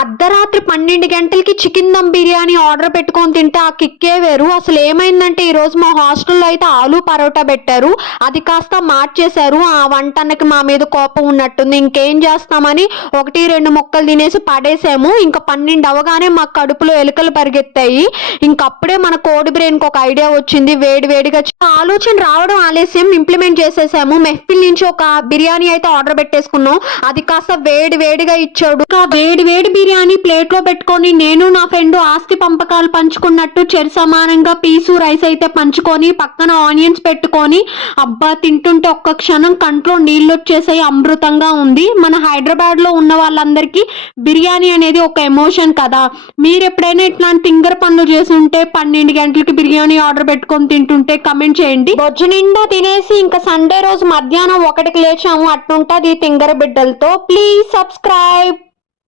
అర్ధరాత్రి 12 గంటలకి chicken dum biryani order పెట్టుకొని తింటే ఆ కిక్కే వేరు. అసలు ఏమైందంటే ఈరోజు మా హాస్టల్లో అయితే ఆలు పరోటా పెట్టారు. అది కాస్త మార్చేశారు. ఆ వంటన్నకి మా మీద కోపం ఉన్నట్టుంది. ఇంకేం చేస్తామని 1, 2 ముక్కలు తినేసి పడేసాము. ఇంకా 12 అవగానే మా కడుపులో ఎలుకలు పరిగెత్తాయి. ఇంకప్పుడే మన కోడి బ్రెయిన్కి ఒక ఐడియా వచ్చింది. వేడివేడిగా ఆలోచన రావడం ఆలస్యం, ఇంప్లిమెంట్ చేసేసాము. మెహఫిల్ నుంచి ఒక బిర్యానీ అయితే ఆర్డర్ పెట్టేసుకున్నాం. అది కాస్త వేడివేడిగా ఇచ్చాడు. వేడి బిర్యానీ ప్లేట్ లో పెట్టుకొని నేను నా ఫ్రెండ్ ఆస్తి పంపకాలు పంచుకున్నట్టు చెరి సమానంగా పీసు రైస్ అయితే పంచుకొని పక్కన ఆనియన్స్ పెట్టుకొని అబ్బా తింటుంటే ఒక్క క్షణం కంట్లో నీళ్ళు వచ్చేసాయి. అమృతంగా ఉంది. మన హైదరాబాద్ లో ఉన్న వాళ్ళందరికీ బిర్యానీ అనేది ఒక ఎమోషన్ కదా. మీరు ఎప్పుడైనా ఇట్లాంటి తింగర పనులు చేసి ఉంటే 12 గంటలకి బిర్యానీ ఆర్డర్ పెట్టుకొని తింటుంటే కమెంట్ చేయండి. బొజ్జు నిండా తినేసి ఇంకా సండే రోజు మధ్యాహ్నం 1కి లేచాము. అట్లుంటది తింగర బిడ్డలతో. Please subscribe.